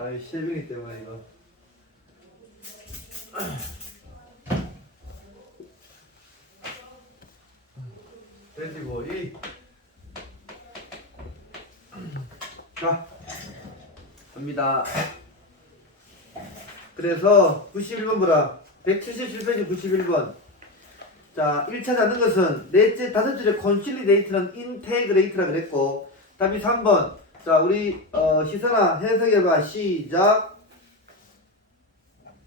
아이 실명이 때문에 이거. 돼지고 이. 자, 갑니다. 그래서 91번 보라. 177페이지 91번. 자, 1차 잡는 것은 넷째 다섯 줄의 콘실리데이트는 인테그레이트라 그랬고, 답이 3번. 자, 우리 시선아 해석해봐. 시작.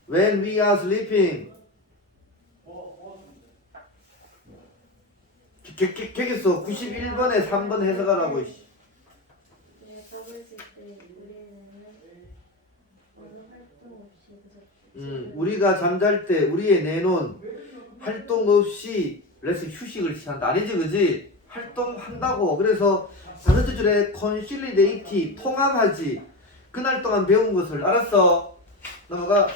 When we are sleeping. 개겠어. 91번에 3번 해석하라고. 네, 답을 쓸 때 우리는 어느 활동 없이 우리가 잠잘 때 우리의 내놓은 활동 없이 레스 휴식을 취한다. 아니지, 그지? 활동한다고. 그래서 다섯 줄에 컨실리데이티 통합하지. 그날 동안 배운 것을 알았어. 넘어가.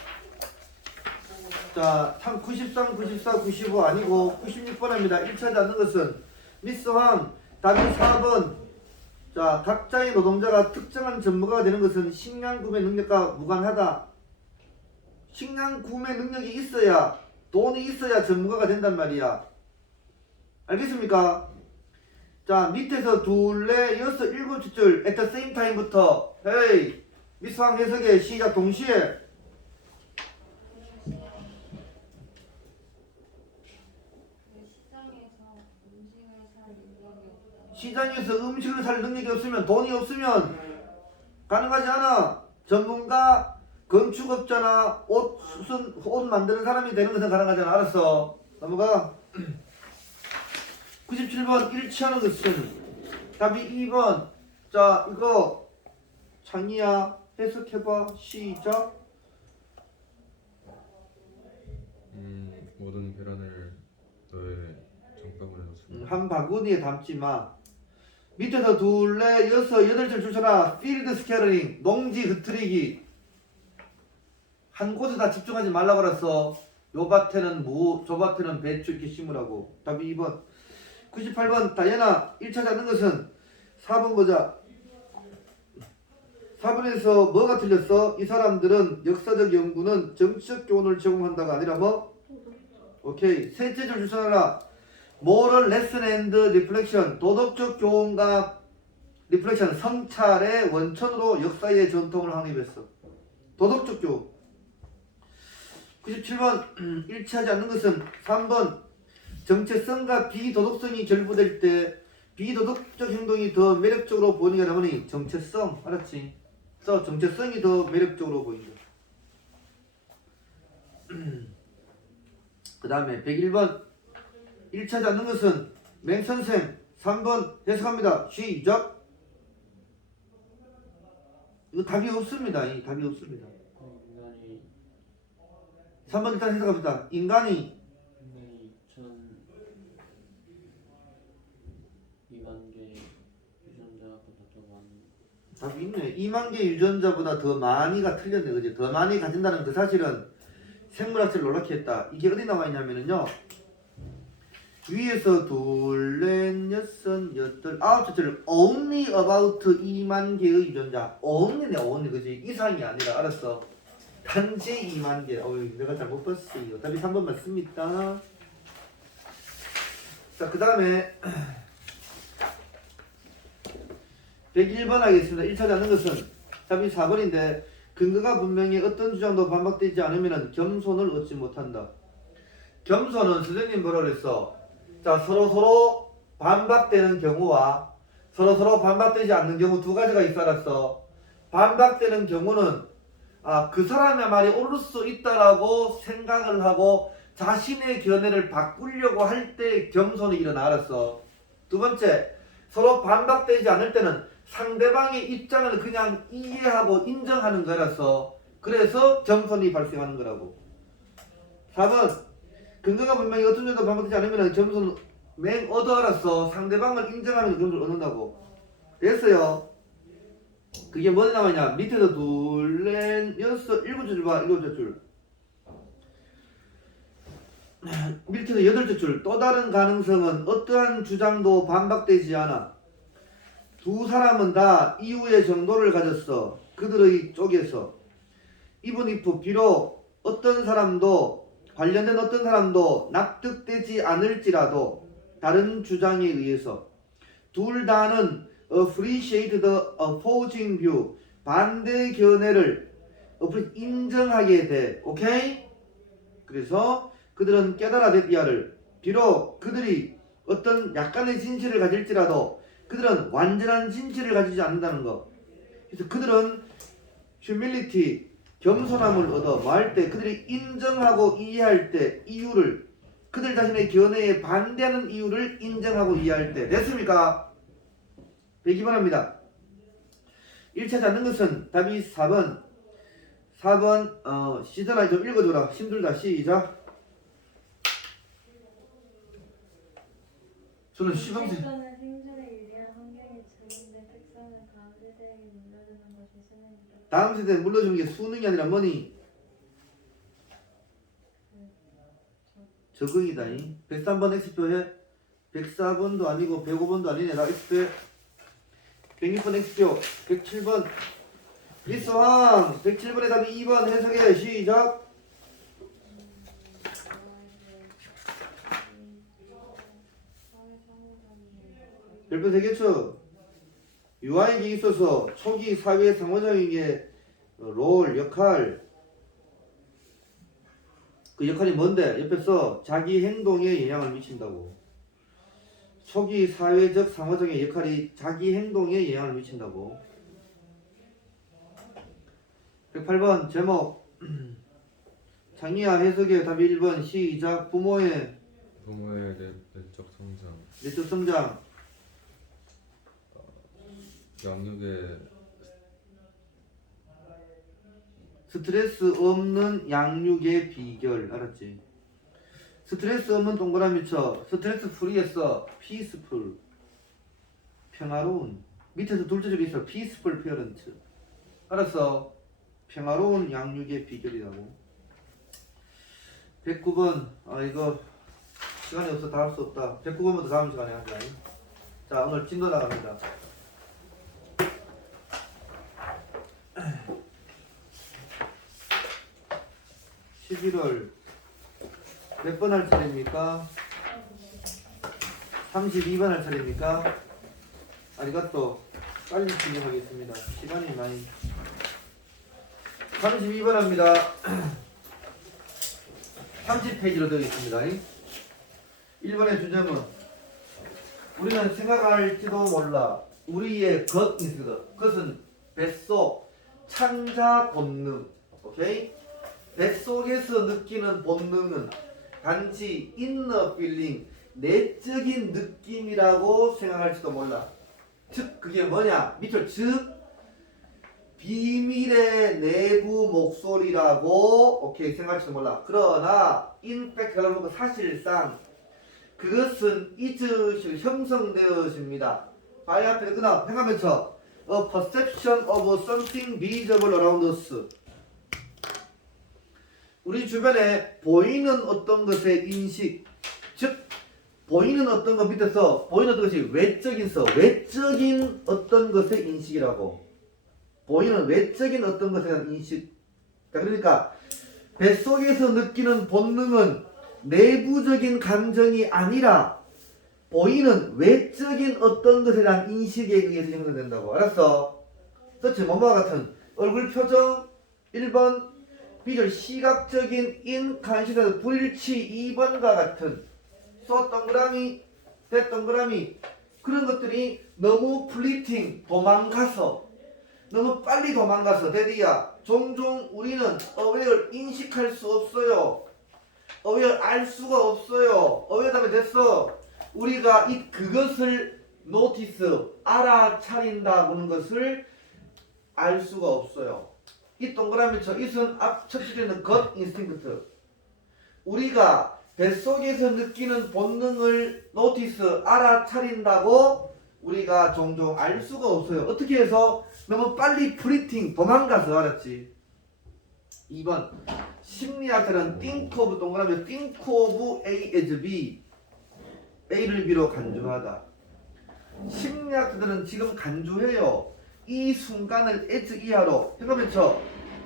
자, 93, 94, 95 아니고 96번 합니다. 1차 잡는 것은 미스 황 답이 4번. 자, 각자의 노동자가 특정한 전문가가 되는 것은 식량 구매 능력과 무관하다. 식량 구매 능력이 있어야, 돈이 있어야 전문가가 된단 말이야. 알겠습니까? 자, 밑에서 둘, 넷, 여섯, 일곱 줄 at the same time부터 헤이 미스 황 해석의 시작 동시에. 시장에서 음식을 살 능력이 없으면, 돈이 없으면 가능하지 않아. 전문가, 건축업자나 옷 만드는 사람이 되는 것은 가능하잖아. 알았어. 넘어가. 97번 일치하는 것은 답이 2번. 자, 이거 창희야 해석해봐. 시작. 모든 계란을 너의 장바구니에 넣습니다. 한 바구니에 담지 마. 밑에서 둘, 넷, 여섯, 여덟 줄 줄쳐라. 필드 스캐러링, 농지 흐트리기. 한 곳에 다 집중하지 말라고 그랬어. 요 밭에는 무, 저 밭에는 배추 이렇게 심으라고. 답이 2번. 98번 다이애나 1차 잡는 것은 4번 보자. 4번에서 뭐가 틀렸어? 이 사람들은 역사적 연구는 정치적 교훈을 제공한다가 아니라 뭐? 오케이. 셋째 줄 추천하라. 모럴 레슨 앤드 리플렉션, 도덕적 교훈과 리플렉션, 성찰의 원천으로 역사의 전통을 확립했어. 도덕적 교훈. 97번 1치하지 않는 것은 3번. 정체성과 비도덕성이 결부될 때 비도덕적 행동이 더 매력적으로 보이는 게 나오니 정체성. 알았지? 그래서 정체성이 더 매력적으로 보인다. 그 다음에 101번 1차지 않는 것은 맹선생 3번 해석합니다. 시작. 이거 답이 없습니다. 이 답이 없습니다. 인간이 3번 일단 해석합니다. 인간이 전 2만 개 유전자보다 더 많은 답이 있네. 2만 개 유전자보다 더 많이가 틀렸네. 그지? 더 많이 가진다는 그 사실은 생물학자를 놀랍게 했다. 이게 어디 나와 있냐면요. 위에서 둘, 넷, 여섯, 여덟, 아홉 줄 only about 2만 개의 유전자. only네, only. 그지? 이상이 아니라. 알았어. 단지 2만 개. 어이, 내가 잘못 봤어요. 답이 3번 맞습니다. 자, 그 다음에 101번 하겠습니다. 1차 잡는 것은 답이 4번인데 근거가 분명히 어떤 주장도 반박되지 않으면 겸손을 얻지 못한다. 겸손은 선생님 뭐라 그랬어? 자, 서로 반박되는 경우와 서로 반박되지 않는 경우 두 가지가 있어. 알았어. 반박되는 경우는 그 사람의 말이 옳을 수 있다라고 생각을 하고 자신의 견해를 바꾸려고 할 때 겸손이 일어나. 알았어. 두 번째, 서로 반박되지 않을 때는 상대방의 입장을 그냥 이해하고 인정하는 거라서 그래서 겸손이 발생하는 거라고. 4번 근거가 분명히 어떤 정도 반박되지 않으면 겸손은 맹 얻어. 알았어. 상대방을 인정하면 겸손을 얻는다고. 됐어요. 그게 뭐 나와있냐. 밑에서 둘, 넷, 여섯, 일곱 줄 봐. 일곱 줄. 밑에서 여덟 줄. 또 다른 가능성은 어떠한 주장도 반박되지 않아. 두 사람은 다 이유의 정도를 가졌어. 그들의 쪽에서. even if 비록 어떤 사람도 관련된 어떤 사람도 납득되지 않을지라도 다른 주장에 의해서 둘 다는 appreciate the opposing view 반대 견해를 인정하게 돼. 오케이? 그래서 그들은 깨달아듣기야를 비록 그들이 어떤 약간의 진실을 가질지라도 그들은 완전한 진실을 가지지 않는다는 거. 그래서 그들은 humility 겸손함을 얻어 뭐 할 때 그들이 인정하고 이해할 때 이유를 그들 자신의 견해에 반대하는 이유를 인정하고 이해할 때 됐습니까? 102번 합니다. 1차 잡는 것은 답이 4번 4번 시전아 좀 읽어줘라. 힘들다. 시작. 저는 시범생 색소는 생존에 유리한 환경에 적용된 특성을 다음 세대에게 물려주는 것이 수능이다. 다음 세대에 물려주는 게 수능이 아니라 뭐니? 적응이다. 103번 X표해 104번도 아니고 105번도 아니네. 나 X표해 106번 X표 107번 미스왕 107번의 답이 2번 해석해. 시작. 별표 3개 쳐. 유아에게 있어서 초기 사회 상호작용의 롤, 역할 그 역할이 뭔데? 옆에 써. 자기 행동에 영향을 미친다고. 초기 사회적 상호작용의 역할이 자기 행동에 영향을 미친다고. 108번 제목 장미야 해석의 답이 1번 시작. 부모의 내적 성장, 내적 성장 양육의 스트레스 없는 양육의 비결. 알았지? 스트레스 없는 동그라미 쳐. 스트레스 프리에서 피스풀 평화로운 밑에서 둘째 줄에 있어. 피스풀 페어런트. 알았어? 평화로운 양육의 비결이라고. 109번 이거 시간이 없어 다 할 수 없다. 109번부터 다음 시간에 하자. 자 오늘 진도 나갑니다. 11월 몇 번 할 차례입니까? 32번 할 차례입니까? 아리가또. 빨리 진행하겠습니다. 시간이 많이. 32번 합니다. 30페이지로 되어 있습니다. 1번의 주제는 우리는 생각할지도 몰라 우리의 것 있습니다. 그것은 뱃속 창자 본능. 오케이? 뱃속에서 느끼는 본능은 단지 inner feeling, 내적인 느낌이라고 생각할지도 몰라. 즉 그게 뭐냐? 밑줄 즉 비밀의 내부 목소리라고 오케이 생각할지도 몰라. 그러나 in fact 그러고 사실상 그것은 잊으실 형성되어집니다. 바이 앞에 끝나 행하면서 a perception of something visible around us. 우리 주변에 보이는 어떤 것의 인식, 즉 보이는 어떤 것 밑에서 보이는 어떤 것이 외적인 외적인 어떤 것의 인식이라고. 보이는 외적인 어떤 것에 대한 인식. 자, 그러니까 뱃속에서 느끼는 본능은 내부적인 감정이 아니라 보이는 외적인 어떤 것에 대한 인식에 의해서 형성된다고. 알았어? 그렇지. 뭐와 같은 얼굴 표정 1번, 비주얼 시각적인 인컨시던트 불일치 2번과 같은 소 동그라미 대 동그라미 그런 것들이 너무 플리팅 도망가서 너무 빨리 도망가서 데디야 종종 우리는 어웨어를 인식할 수 없어요. 어웨어 알 수가 없어요. 어웨어 다음에 됐어. 우리가 그것을 노티스 알아차린다는 것을 알 수가 없어요. 이 동그라미 쳐 이은 앞 첫 줄에는 것 인스팅크트. 우리가 뱃속에서 느끼는 본능을 노티스 알아차린다고 우리가 종종 알 수가 없어요. 어떻게 해서? 너무 빨리 프리팅 도망가서. 알았지? 2번 심리학자는 think of 동그라미 think of A as B A를 B로 간주하다. 심리학자들은 지금 간주해요. 이 순간을 as 이하로 현관면 쳐.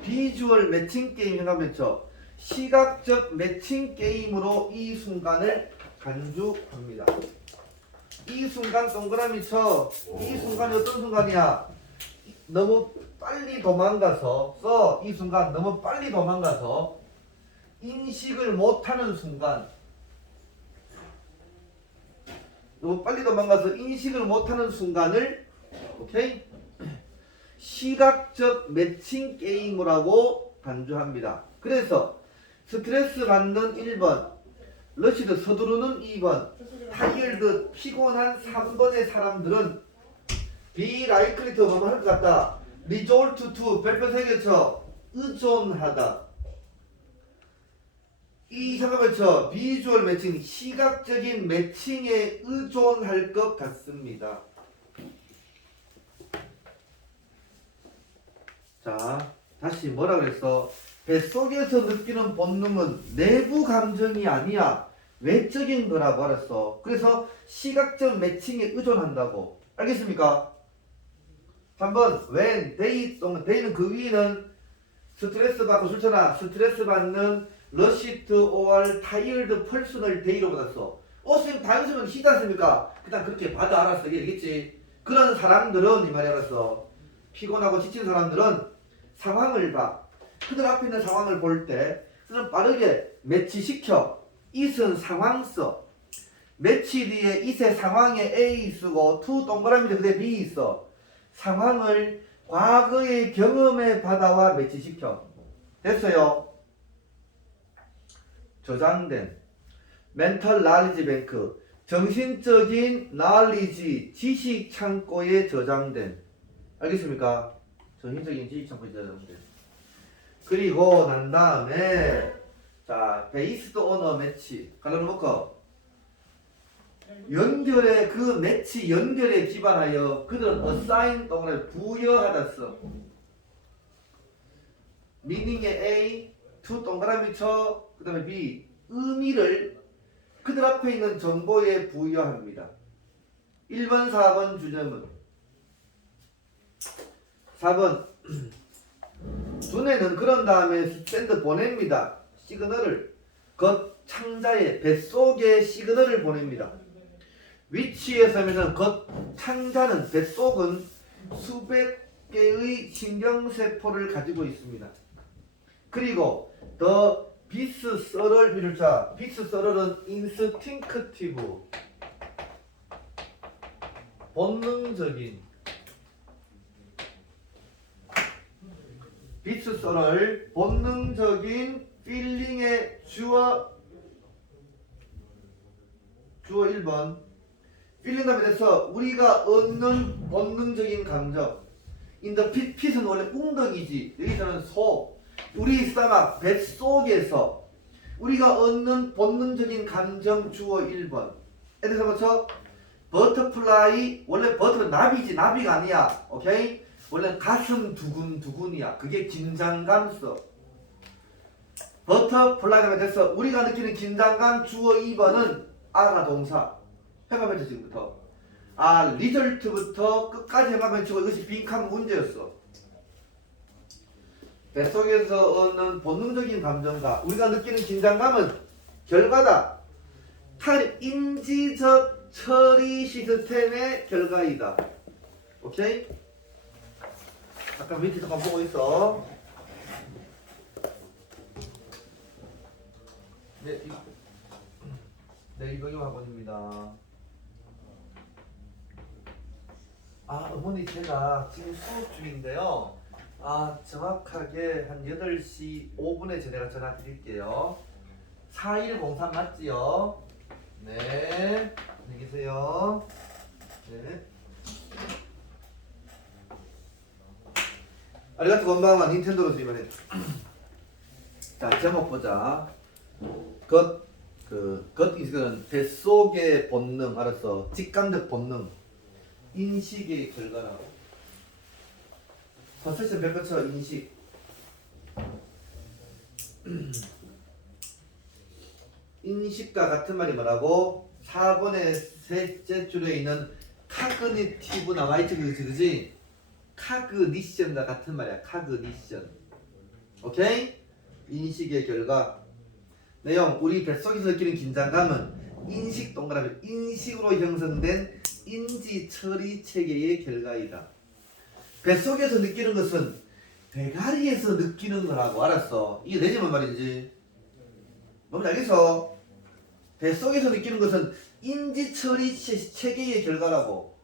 비주얼 매칭 게임 현관면 쳐. 시각적 매칭 게임으로 이 순간을 간주합니다. 이 순간 동그라미 쳐. 이 순간이 어떤 순간이야? 너무 빨리 도망가서 써. 이 순간 너무 빨리 도망가서 인식을 못하는 순간. 너무 빨리 도망가서 인식을 못하는 순간을 오케이? 시각적 매칭 게임이라고 간주합니다. 그래서 스트레스 받는 1번, 러시드 서두르는 2번, 타이어드 피곤한 3번의 사람들은 be likely to 뭐뭐 할 것 같다. resort to 별표 3개 쳐. 의존하다. 이 잠깐만 쳐. 비주얼 매칭 시각적인 매칭에 의존할 것 같습니다. 자, 다시 뭐라 그랬어? 뱃속에서 느끼는 본능은 내부 감정이 아니야. 외적인 거라고 알았어. 그래서 시각적 매칭에 의존한다고. 알겠습니까? 3번 when day는 그 위는 스트레스 받고 술처나 스트레스 받는 러시트 or tired person을 day로 받았어. 선생님 단수는 시지 않습니까? 그냥 그렇게 받아 알았어. 이겠지. 그런 사람들은 이 말이 알았어. 피곤하고 지친 사람들은 상황을 봐. 그들 앞에 있는 상황을 볼 때 그들은 빠르게 매치시켜. it은 상황 써. 매치 뒤에 it의 상황에 A 쓰고 to 동그라미 그대 B 있어. 상황을 과거의 경험의 바다와 매치시켜. 됐어요. 저장된 멘털 나리지 뱅크 정신적인 나리지 지식 창고에 저장된. 알겠습니까? 정신적인 지식 창고에 저장된. 그리고 난 다음에 자 베이스드 오너 매치 가로놓고 연결의 그 매치 연결에 기반하여 그들은 assign 동그라미 부여하다 써. meaning의 A to 동그라미 쳐 그 다음에 B 의미를 그들 앞에 있는 정보에 부여합니다. 1번 4번 주점은 4번 두뇌는 그런 다음에 샌드 보냅니다. 시그널을 겉 창자의 뱃속에 시그널을 보냅니다. 위치에서 하면은 겉 창자는 뱃속은 수백 개의 신경세포를 가지고 있습니다. 그리고 더 비스서럴 비율자 비스서럴은 인스팅크티브 본능적인 비스서럴 본능적인 필링의 주어 1번 필링 다음에 돼서 우리가 얻는 본능적인 감정 인더 핏은 원래 웅덩이지 여기서는 소 우리 스타막 뱃속에서 우리가 얻는 본능적인 감정 주어 1번 에서 먼저 버터플라이 원래 버터는 나비지 나비가 아니야 오케이 원래 가슴 두근두근이야 그게 긴장감 써 버터플라이가 돼서 우리가 느끼는 긴장감 주어 2번은 아가 동사 해가면서 지금부터 리절트부터 끝까지 해가면서 이것이 빈칸 문제였어. 뱃속에서 얻는 본능적인 감정과 우리가 느끼는 긴장감은 결과다. 인지적 처리 시스템의 결과이다. 오케이? 잠깐 밑에 잠깐 보고 있어. 네, 이거요 학원입니다. 어머니 제가 지금 수업 중인데요. 정확하게 한 8시 5분에 제가 전화 드릴게요. 4103 맞지요? 네. 안녕히 계세요. 네. 아리가토 건방와 닌텐도로 수임하네. 자, 제목 보자. 이거는 뱃속의 본능, 알았어. 직감적 본능. 인식의 결과라고. 퍼셉션 백커처 인식. 인식과 같은 말이 뭐라고? 4번의 셋째 줄에 있는 카그니티브 나와있지 그지? 카그니션과 같은 말이야. 카그니션. 오케이? 인식의 결과. 내용 우리 뱃속에서 느끼는 긴장감은 인식 동그라미 인식으로 형성된 인지 처리 체계의 결과이다. 뱃속에서 느끼는 것은 대가리에서 느끼는 거라고. 알았어? 이게 내지만 말이지. 뭔지 알겠어? 뱃속에서 느끼는 것은 인지 처리 체계의 결과라고.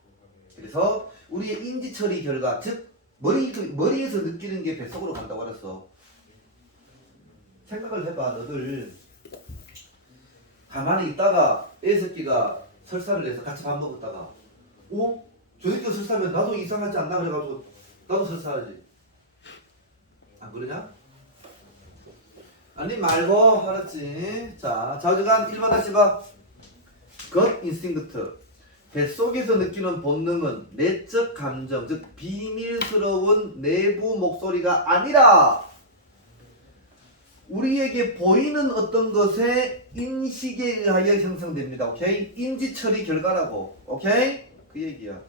그래서 우리의 인지 처리 결과, 즉 머리에서 느끼는 게 뱃속으로 간다고. 알았어? 생각을 해봐. 너들 가만히 있다가 애 새끼가 설사를 해서 같이 밥 먹었다가 저 새끼가 설사하면 나도 이상하지 않나 그래가지고 나도 설사하지. 안 그러냐? 아니 말고. 알았지? 자, 좌우간 1번 다시 봐. 것 인스팅크트. 뱃속에서 느끼는 본능은 내적 감정, 즉 비밀스러운 내부 목소리가 아니라 우리에게 보이는 어떤 것의 인식에 의하여 형성됩니다. 오케이? 인지 처리 결과라고. 오케이? 그 얘기야.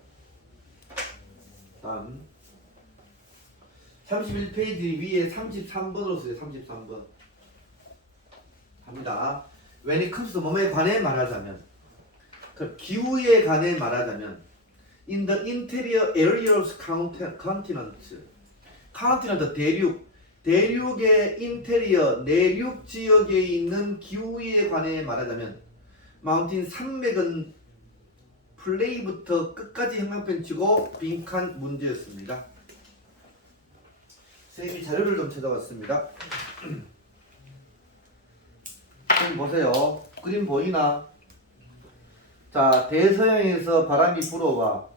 다음 31페이지 위에 33번으로 써요. 33번 갑니다. When it comes to 몸에 관해 말하자면, 그 기후에 관해 말하자면, in the interior areas continent, 대륙의 인테리어 내륙 지역에 있는 기후에 관해 말하자면, 마운틴 산맥은 플레이부터 끝까지 형광펜 치고 빈칸 문제였습니다. 선생님이 자료를 좀 찾아봤습니다. 선생님 보세요. 그림 보이나? 자, 대서양에서 바람이 불어와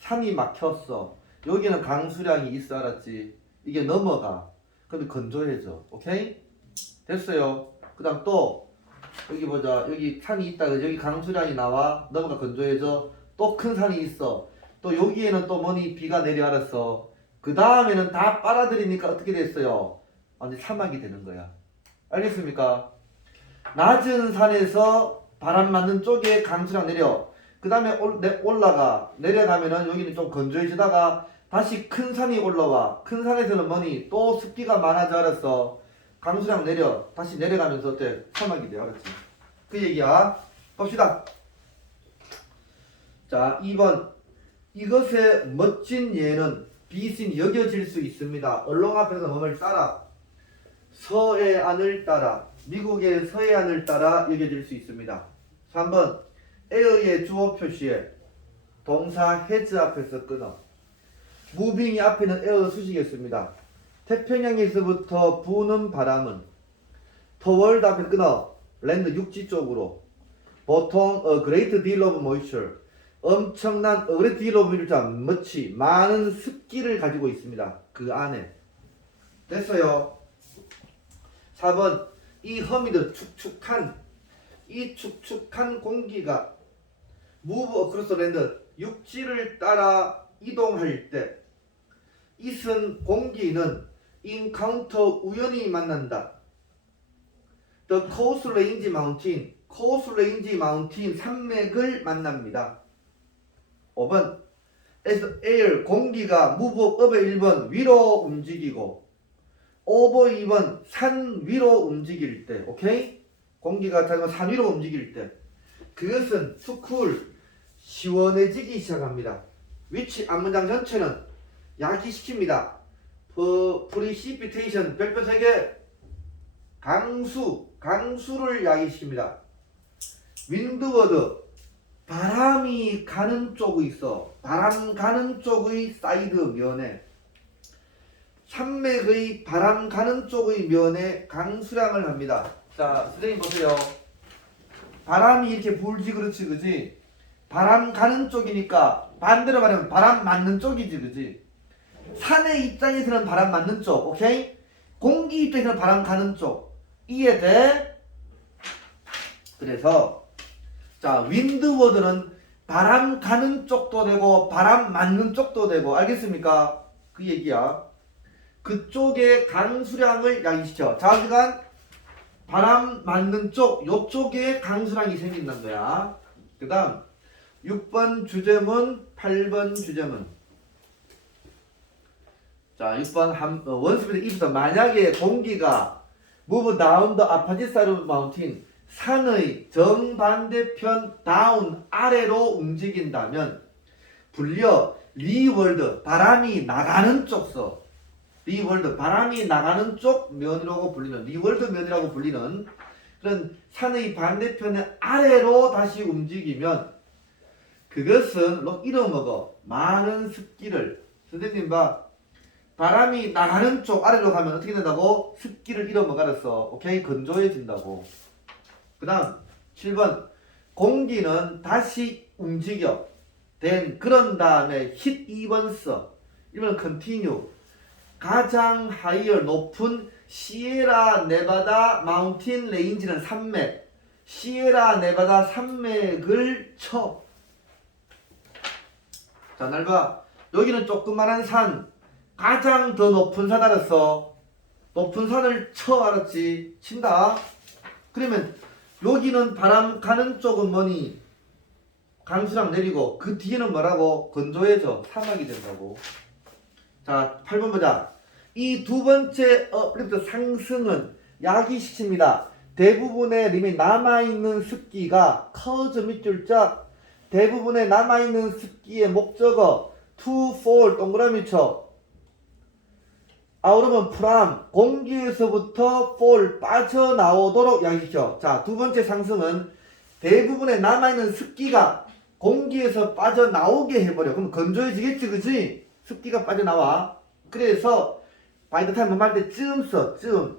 산이 막혔어. 여기는 강수량이 있어. 알았지? 이게 넘어가. 그러면 건조해져. 오케이? 됐어요. 그 다음 또 여기 보자. 여기 산이 있다. 여기 강수량이 나와. 넘어가 건조해져. 또 큰 산이 있어. 또 여기에는 또 뭐니? 비가 내려. 알았어. 그 다음에는 다 빨아들이니까 어떻게 됐어요? 완전 사막이 되는 거야. 알겠습니까? 낮은 산에서 바람 맞는 쪽에 강수량 내려. 그 다음에 올라가. 내려가면은 여기는 좀 건조해지다가 다시 큰 산이 올라와. 큰 산에서는 뭐니? 또 습기가 많아져. 알았어. 강수량 내려. 다시 내려가면서 어때? 사막이 돼. 알았지? 그 얘기야. 봅시다. 자, 2번. 이것의 멋진 예는 비신 여겨질 수 있습니다. 언론 앞에서 뭐를 따라? 서해안을 따라. 미국의 서해안을 따라 여겨질 수 있습니다. 3번. 에어의 주어 표시에 동사 has 앞에서 끊어. 무빙이 앞에는 에어 수식이었습니다. 태평양에서부터 부는 바람은 toward 앞에 끊어. 랜드 육지 쪽으로. 보통 a great deal of moisture. 엄청난 a great deal of much. 많은 습기를 가지고 있습니다. 그 안에. 됐어요. 4번. 이 허미드 축축한 공기가 move across land 육지를 따라 이동할 때 it은 공기는 encounter 우연히 만난다. The coast range mountain 산맥을 만납니다. 5번 as air 공기가 move up의 1번 위로 움직이고 over 2번 산 위로 움직일 때. 오케이? 공기가 산 위로 움직일 때 그것은 to cool 시원해지기 시작합니다. which 앞문장 전체는 야기시킵니다. precipitation 별표 3개 강수를 야기시킵니다. windward 바람이 가는 쪽이 있어. 바람 가는 쪽의 사이드 면에 산맥의 바람 가는 쪽의 면에 강수량을 합니다. 자, 선생님 보세요. 바람이 이렇게 불지 그렇지 그지? 바람 가는 쪽이니까 반대로 말하면 바람 맞는 쪽이지 그지? 산의 입장에서는 바람 맞는 쪽. 오케이? 공기 입장에서는 바람 가는 쪽. 이해돼? 그래서 자, 윈드워드는 바람 가는 쪽도 되고 바람 맞는 쪽도 되고. 알겠습니까? 그 얘기야. 그쪽에 강수량을 야기시켜. 좌우간 바람 맞는 쪽, 요쪽에 강수량이 생긴다는 거야. 그 다음 6번 주제문, 8번 주제문. 자, 6번 원스피드 입서 만약에 공기가 move down the opposite side of the mountain 산의 정반대편 다운 아래로 움직인다면 불려 리월드 바람이 나가는 쪽 서 리월드 바람이 나가는 쪽 면이라고 불리는 리월드 면이라고 불리는 그런 산의 반대편의 아래로 다시 움직이면 그것은 잃어먹어 많은 습기를 선생님 봐 바람이 나가는 쪽 아래로 가면 어떻게 된다고? 습기를 잃어먹어서 오케이 건조해진다고. 그 다음 7번 공기는 다시 움직여 된 그런 다음에 hit evens 이건 continue 가장 higher 높은 시에라 네바다 마운틴 레인지는 산맥 시에라 네바다 산맥을 쳐. 자, 날 봐. 여기는 조그만한 산 가장 더 높은 산 알았어. 높은 산을 쳐 알았지. 친다. 그러면 여기는 바람 가는 쪽은 뭐니? 강수량 내리고 그 뒤에는 뭐라고? 건조해져 사막이 된다고. 자 8번 보자. 이 두 번째 업리프트 상승은 야기시킵니다. 대부분의 림이 남아있는 습기가 커즈 밑줄 짝 대부분의 남아있는 습기의 목적어 to fall 동그라미 쳐 아우르면 프람 공기에서부터 fall 빠져나오도록 야기시켜. 자, 두 번째 상승은 대부분의 남아있는 습기가 공기에서 빠져나오게 해버려. 그럼 건조해지겠지 그지? 습기가 빠져나와. 그래서 by the time 할 때 쯤 써. 쯤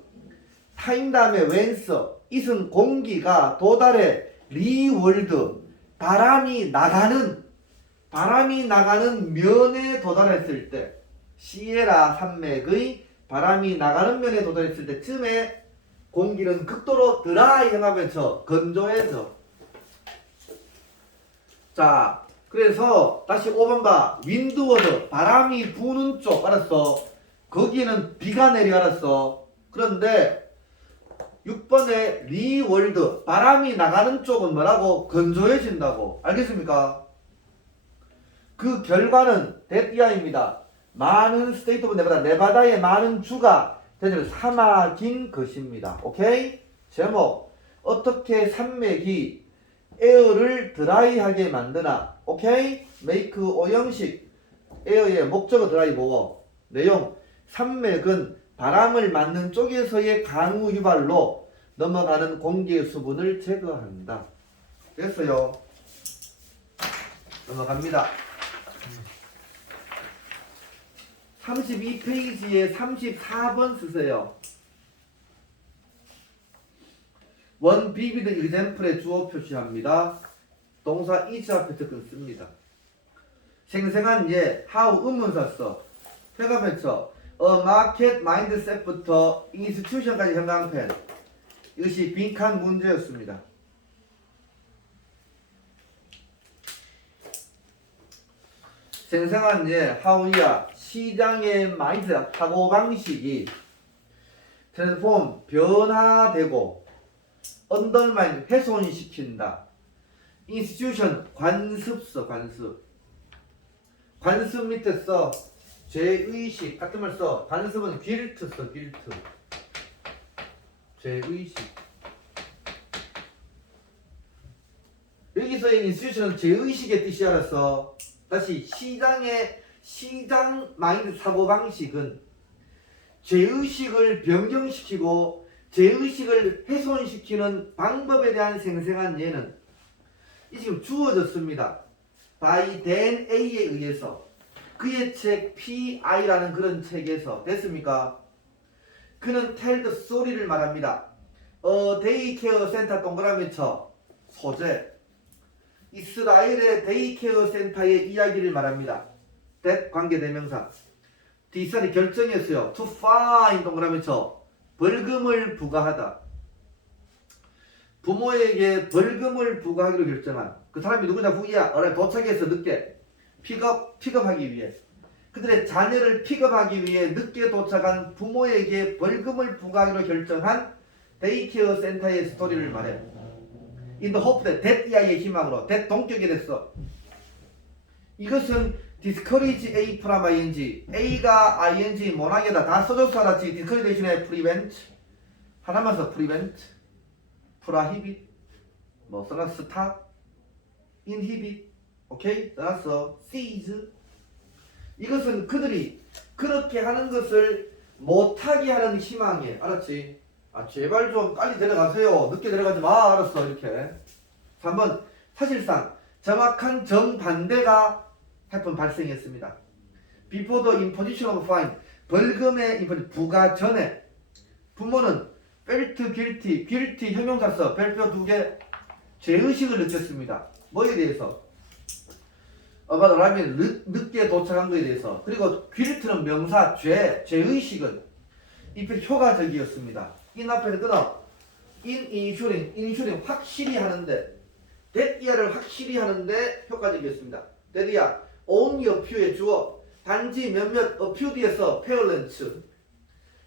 타임 다음에 when 써. it은 공기가 도달해 리월드 바람이 나가는 면에 도달했을 때 시에라 산맥의 바람이 나가는 면에 도달했을 때쯤에 공기는 극도로 드라이하면서 건조해져. 자, 그래서 다시 5번 봐. 윈드워드 바람이 부는 쪽 알았어. 거기에는 비가 내려 알았어. 그런데 6번에 리월드 바람이 나가는 쪽은 뭐라고? 건조해진다고. 알겠습니까? 그 결과는 대띠아입니다. 많은 스테이트 오브 네바다의 많은 주가 대체로 사막인 것입니다. 오케이? 제목 어떻게 산맥이 에어를 드라이하게 만드나. 오케이? 메이크 오형식 에어의 목적어 드라이 보고 내용 산맥은 바람을 맞는 쪽에서의 강우 유발로 넘어가는 공기의 수분을 제거한다. 됐어요. 넘어갑니다. 32페이지에 34번 쓰세요. 원 비비드 example의 주어 표시합니다. 동사 is 앞에 접근 씁니다. 생생한 예, how 의문사 써. 회가 펼쳐 a market mindset부터 institution까지 형광펜. 이것이 빈칸 문제였습니다. 생생한 예, how야 시장의 마인드 사고방식이 트랜스폼 변화되고 언더마인 훼손시킨다. 인스티튜션 관습서 관습 밑에 써 죄의식 같은 말 써. 관습은 길트 써. 길트 죄의식. 여기서의 인스티튜션은 죄의식의 뜻이 알았어. 다시 시장 마인드 사고방식은 죄의식을 변경시키고 죄의식을 훼손시키는 방법에 대한 생생한 예는 이 지금 주어졌습니다. by Dan A에 의해서 그의 책 PI라는 그런 책에서 됐습니까? 그는 tell the story를 말합니다. 데이케어 센터 동그라미 쳐 소재 이스라엘의 데이케어 센터의 이야기를 말합니다. that 관계대명사 디사이 결정했어요. to fine 동그라미 쳐 벌금을 부과하다. 부모에게 벌금을 부과하기로 결정한 그 사람이 누구냐? 후이야. 도착해서 늦게 픽업하기 위해 그들의 자녀를 픽업하기 위해 늦게 도착한 부모에게 벌금을 부과하기로 결정한 데이케어 센터의 스토리를 말해. In the hope that 이야기의 희망으로 that 동격이 됐어. 이것은 discourage A from ing. A가 ing 모나게다 다 써줘서 알았지. discourage 대신에 prevent. 하나만 써 prevent. prohibit. 뭐 써놨어 stop. inhibit. 오케이? 써놨어 seize. 이것은 그들이 그렇게 하는 것을 못하게 하는 희망이에요. 알았지? 아 제발 좀 빨리 데려가세요. 늦게 데려가지 마. 알았어. 이렇게. 3번 사실상 정확한 정반대가 happen 발생했습니다. Before the imposition of fine 벌금의 부과 전에 부모는 felt guilty, guilty 형용사 써 별표 2개 죄의식을 느꼈습니다. 뭐에 대해서? about arriving 늦게 도착한 것에 대해서. 그리고 guilt는 명사 죄의식은 이필 효과적이었습니다. in 앞에서 끊어 in ensuring 확실히 하는데 that year를 확실히 하는데 효과적이었습니다. that year only a few의 주어 단지 몇몇 a few 뒤에서 parents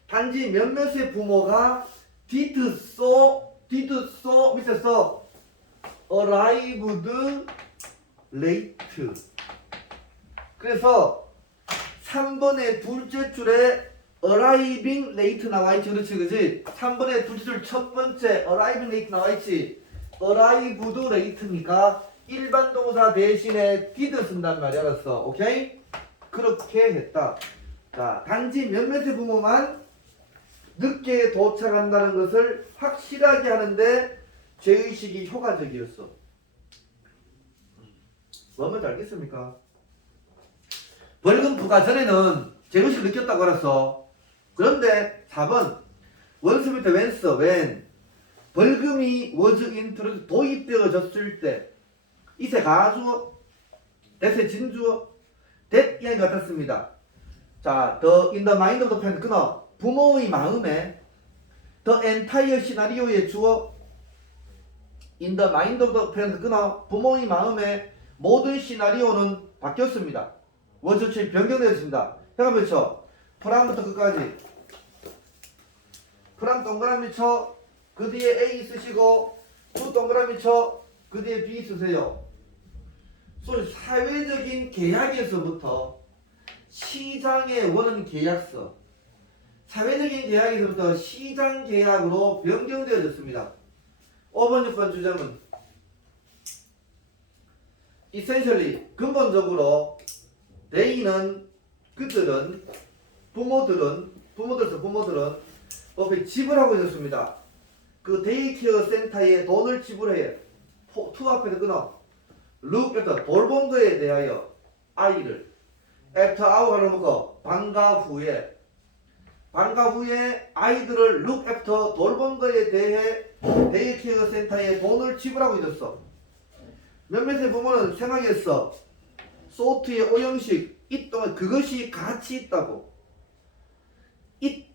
단지 몇몇의 부모가 did so 밑에서 arrived late. 그래서 3번의 둘째 줄에 arriving late 나와있지. 그렇지 3번의 둘째 줄 첫 번째 arriving late 나와있지. arrived late니까 일반 동사 대신에 did 쓴단 말이야. 알았어? 오케이? 그렇게 했다. 자, 단지 몇몇의 부모만 늦게 도착한다는 것을 확실하게 하는데 죄의식이 효과적이었어. 뭔지 알겠습니까? 벌금 부과 전에는 죄의식을 느꼈다고 알았어. 그런데 4번 원수부터 when 벌금이 was introduced 도입되어졌을 때 이세 가주어 대세 진주어 that 이하이 같았습니다. 자, the in the mind of the parent 끊어 부모의 마음에 the entire scenario의 주어 in the mind of the parent 끊어 부모의 마음에 모든 시나리오는 바뀌었습니다. 원조치 변경되었습니다. 잠깐만 쳐. 프랑부터 끝까지. 프랑 동그라미 쳐. 그 뒤에 A 쓰시고 또 동그라미 쳐. 그 뒤에 B 쓰세요. 소위 사회적인 계약에서부터 시장의 원은 계약서. 사회적인 계약에서부터 시장 계약으로 변경되어졌습니다. 5번, 6번 주점은 essentially 근본적으로 they는 그들은 부모들은 앞에 지불하고 있었습니다. 그 데이케어 센터에 돈을 지불해. 투 앞에서 끊어. look after 돌본 거에 대하여 아이를 after hour을 놓고 방과 후에 아이들을 look after 돌본 거에 대해 데이케어 센터에 돈을 지불하고 있었어. 몇몇의 부모는 생각했어. 소트의 오형식 이 동안 그것이 가치 있다고. 이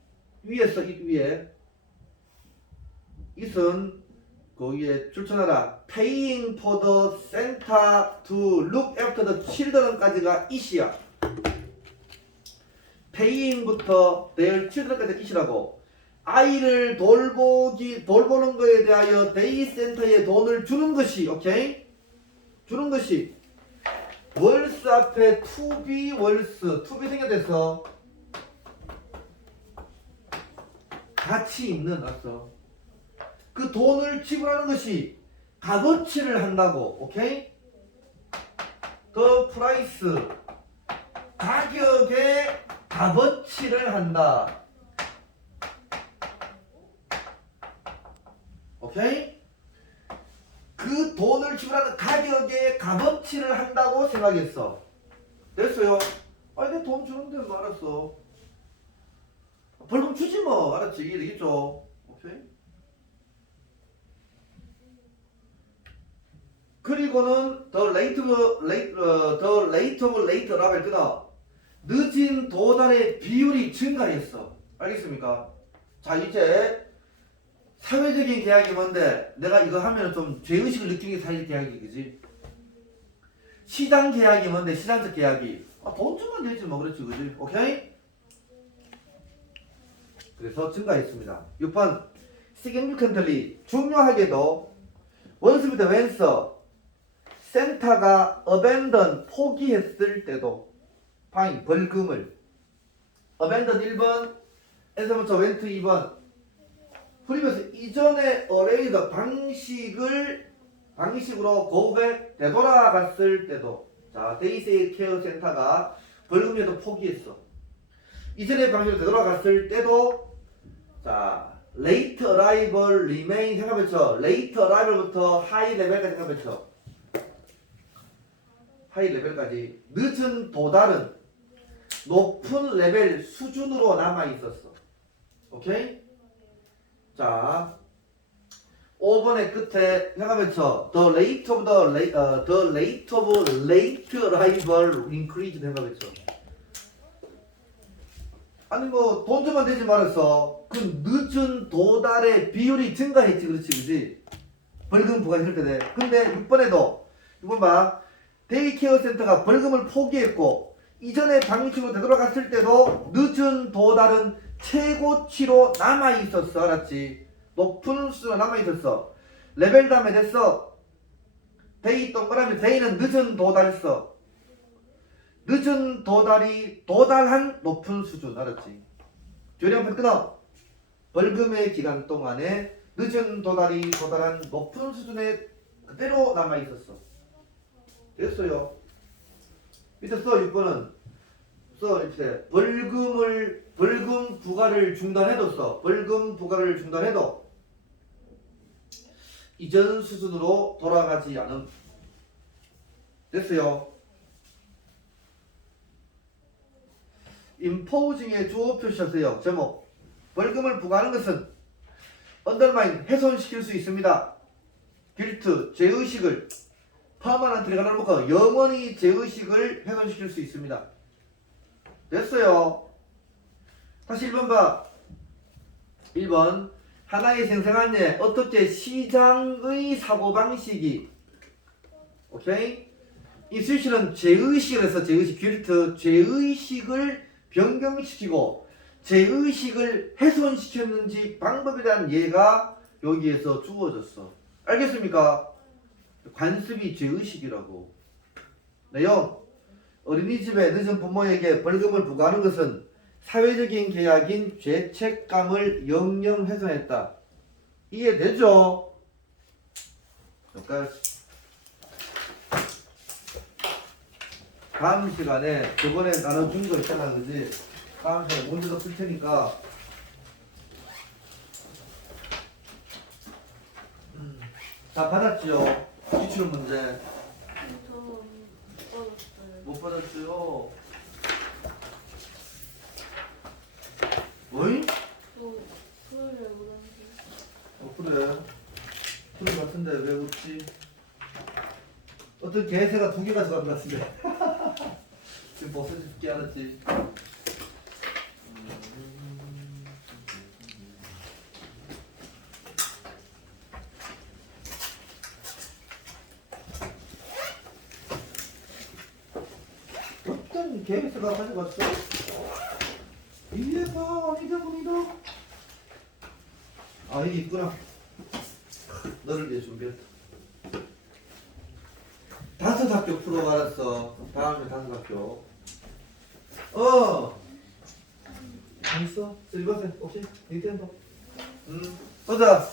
위에 써. 이 위에 it은 거기에 출처나라 paying for the center to look after the children까지가 it이야. paying부터 their children까지 it이라고. 아이를 돌보는 거에 대하여 데이 센터에 돈을 주는 것이 오케이? 주는 것이 월스 앞에 to be 월스 to be 생겨졌어. 가치 있는 알았어. 그 돈을 지불하는 것이 값어치를 한다고. 오케이? the price 가격의 값어치를 한다. 오케이? 그 돈을 지불하는 가격의 값어치를 한다고 생각했어. 됐어요? 아니 내 돈 주는데 뭐 알았어. 벌금 주지 뭐. 알았지? 이해되겠죠? 오케이? 그리고는 the late of late 라벨 끊어. 늦은 도달의 비율이 증가했어. 알겠습니까? 자 이제 사회적인 계약이 뭔데 내가 이거 하면 좀 죄의식을 느끼는 게 사회적 계약이 그지? 시장 계약이 뭔데 시장적 계약이 돈 주면 되지 뭐. 그렇지 그지? 오케이? 그래서 증가했습니다. 6번 significantly 중요하게도 원수부터 when 써 센터가 abandon 포기했을 때도 fine 벌금을 abandon 1번 에서부터 went 2번 프리비어스 이전의 array의 방식으로 go back 되돌아갔을 때도 자 데이세이 케어 센터가 벌금에도 포기했어. 이전의 방식으로 되돌아갔을 때도 자 late arrival remain 생각해보죠. late arrival부터 high level까지 생각해보죠. high level까지 늦은 도달은 높은 레벨 수준으로 남아 있었어. 오케이? 자 5번의 끝에 생각해보죠. the rate of late arrival increased 생각해보죠. 아니 뭐 돈 주면 되지 말았어. 그 늦은 도달의 비율이 증가했지. 그렇지. 벌금 부과했을 때 돼. 근데 6번에도 6번 봐. 데이케어 센터가 벌금을 포기했고 이전의 방식으로 되돌아갔을 때도 늦은 도달은 최고치로 남아있었어. 알았지? 높은 수준으로 남아있었어. 레벨 다음에 됐어. 데이 동그라미 데이는 늦은 도달했어. 늦은 도달이 도달한 높은 수준. 알았지? 조리한편 끊어. 벌금의 기간 동안에 늦은 도달이 도달한 높은 수준에 그대로 남아있었어. 됐어요. 밑에 써 6번은 써 이렇게 벌금 부과를 중단해도 써. 벌금 부과를 중단해도 이전 수준으로 돌아가지 않음. 됐어요. 임포징의 주어 표시하세요. 제목 벌금을 부과하는 것은 언더마인 훼손시킬 수 있습니다. 길트 죄의식을 퍼머넌트리가 넣어놓고 영원히 죄의식을 훼손시킬 수 있습니다. 됐어요. 다시 1번 봐. 1번 하나의 생생한 예 어떻게 시장의 사고방식이 오케이? 이 수시는 죄의식을 해서 죄의식 길트 죄의식을 변경시키고 죄의식을 훼손시켰는지 방법에 대한 예가 여기에서 주어졌어. 알겠습니까? 관습이 죄의식이라고. 내용 어린이집에 늦은 부모에게 벌금을 부과하는 것은 사회적인 계약인 죄책감을 영영 훼손했다. 이해되죠? 여기까지. 다음 시간에 저번에 나눠준 거 있잖아, 그지? 다음 시간에 문제도 풀 테니까 다 받았지요? 기출 문제 못 받았어요. 어이? 그래. 풀 같은데 왜 웃지? 어떤 개새가 2개 가져간 것 같은데. 지금 벌써 죽게 알았지? 어떤 개새가 가져갔어? 이래서 잊어버리다. 아, 여기 있구나. 너를 위해 준비했다. 5학교 풀어 알았어. 다음에 5학교. 있어? 쓰리버스 오케이. 이때 한 번. 보자.